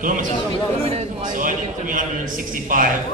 Kilometers. So I did 365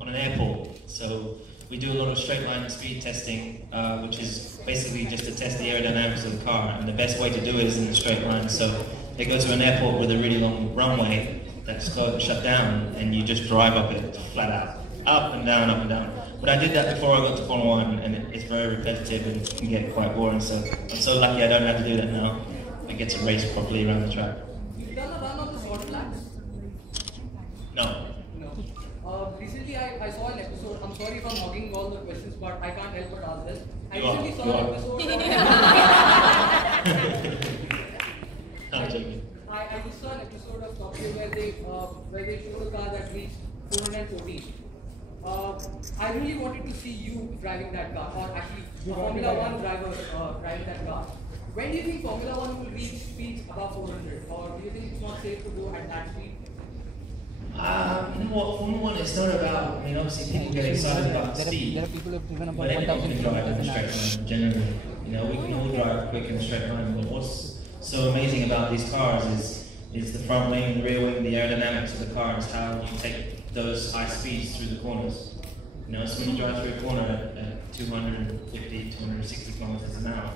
on an airport. So we do a lot of straight line speed testing, which is basically just to test the aerodynamics of the car. And the best way to do it is in a straight line. So they go to an airport with a really long runway that's shut down, and you just drive up it flat out, up and down, up and down. But I did that before I got to Formula 1, and it's very repetitive and it can get quite boring. So I'm so lucky I don't have to do that now. I get to race properly around the track. You've done a run on the short tracks? No. Recently I saw an episode, I'm sorry if I'm hogging all the questions, but I can't help but ask this. I You recently saw an episode I'm joking. I just saw an episode of Top Gear where they showed a car that reached 414. I really wanted to see you driving that car, or actually a Formula 1 driver driving that car. When do you think Formula 1 will reach speeds above 400, or do you think it's not safe to go at that speed? You know what, Formula 1 is not about, I mean, obviously people get excited about speed, there are people who have driven about but anyone 1,000 can drive in a kilometers straight line, generally. You know, we can all drive quick in a straight line, but what's so amazing about these cars is the front wing, the rear wing, the aerodynamics of the car, is how you take those high speeds through the corners. You know, so when you drive through a corner at 250, 260 kilometers an hour,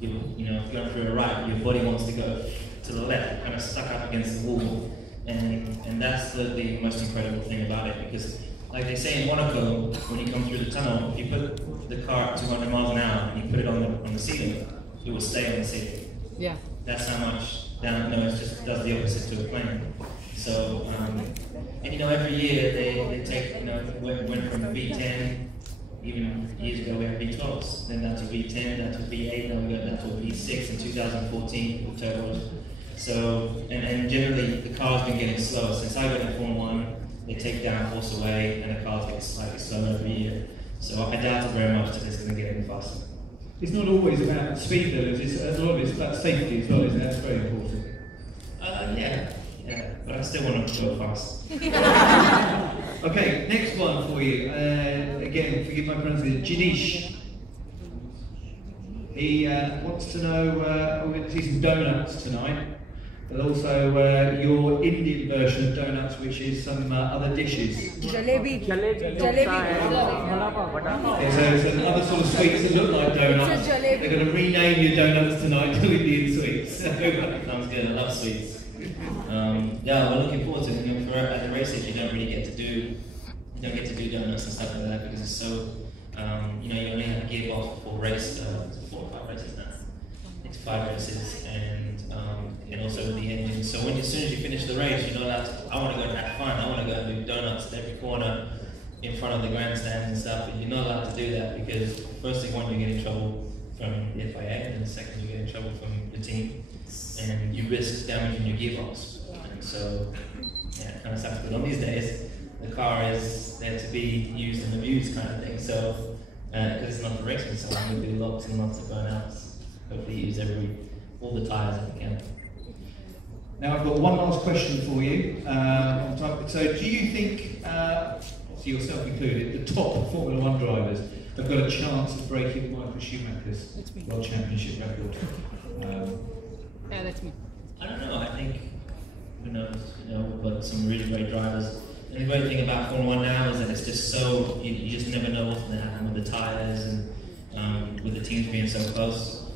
you know, if you're going through a right, your body wants to go to the left, kind of stuck up against the wall. And that's the most incredible thing about it, because like they say in Monaco, when you come through the tunnel, if you put the car at 200 miles an hour and you put it on the ceiling, it will stay on the ceiling. Yeah. That's how much down, no, it just does the opposite to a plane. So, and you know, every year they take, you know, went from V10, even years ago we had V12s, then down to V10, down to V8, now we got down to V6 in 2014 with turbos. So, and generally the car's been getting slower. Since I got in Formula 1, they take downforce away and the cars get slightly slower every year. So I doubt it very much that it's going to get any faster. It's not always about speed though, a lot of it's about safety as well, isn't it? That's very important. Yeah, but I still want to go fast. Okay, next one for you. Again, forgive my pronunciation, Janish. He wants to know, we're going to see some donuts tonight, but also your Indian version of donuts, which is some other dishes. Jalebi. There's other sort of sweets that look like donuts. They're going to rename your donuts tonight to Indian sweets. Sounds good, I love sweets. Yeah, we're looking forward to it. You know, at the races, you don't get to do donuts and stuff like that because it's so, you know, you only have a gearbox for race, 4 or 5 races now. It's 5 races, and also with the engine. So as soon as you finish the race, you're not allowed to, I want to go and have fun. I want to go and do donuts at every corner in front of the grandstands and stuff. And you're not allowed to do that because first thing, one, you get in trouble from the FIA, and second, you get in trouble from the team, and you risk damaging your gearbox. And so, yeah, it kind of sucks. But on these days, the car is there to be used and abused kind of thing. So, because it's not for racing, so I'm going to do lots and lots of burnouts. Hopefully use all the tyres if I can. Now I've got one last question for you. So do you think, obviously yourself included, the top Formula 1 drivers have got a chance of breaking Michael Schumacher's World Championship record? Yeah, that's me. I don't know, I think, who knows, you know, we've got some really great drivers. And the great thing about Formula 1 now is that it's just so, you just never know what's going to happen with the tyres and with the teams being so close.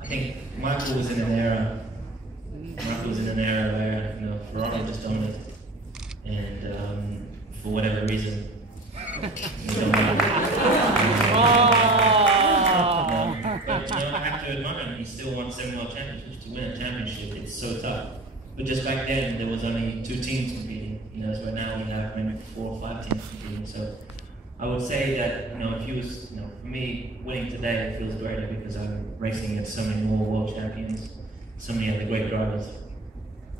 I think Michael was in an era where, you know, Ferrari just dominated. And for whatever reason, but you know, I have to admire him, he still won 7 world championships. To win a championship, it's so tough. But just back then, there was only 2 teams competing. You know, so now we have maybe 4 or 5 teams competing. So I would say that, you know, if he was, you know, for me, winning today feels greater because I'm racing against so many more world champions, so many other great drivers.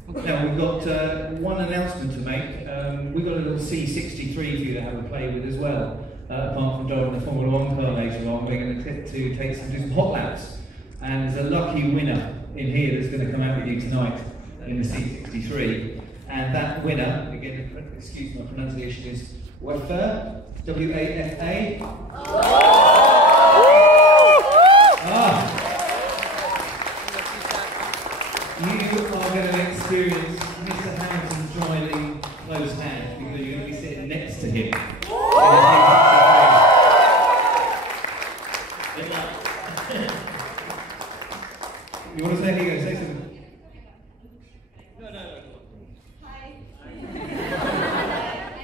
Now we've got one announcement to make. We've got a little C63 for you to have a play with as well. Apart from driving the Formula 1 car later on, we're going to do some hot laps. And there's a lucky winner in here that's going to come out with you tonight in the C63. And that winner, again, excuse my pronunciation, is Wafa, W-A-F-A. Good luck. You want to say here? Say something. No. Hi. I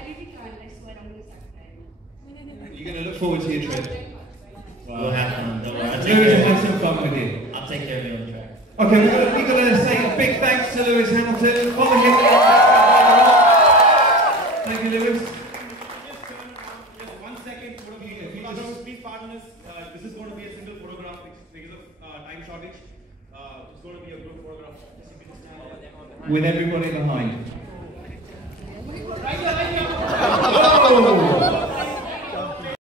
really can't, I swear I'm going to subscribe. You're going to look forward to your trip. We'll have fun, don't worry. Lewis, have some fun with you. I'll take care of you on the track. Okay, we're going to say a big thanks to Lewis Hamilton. Follow him. Thank you, Lewis. Just 1 second. Please pardon us. This is going to be a single photograph because of time shortage. It's going to be a group photograph. With everybody behind. Right here. Oh!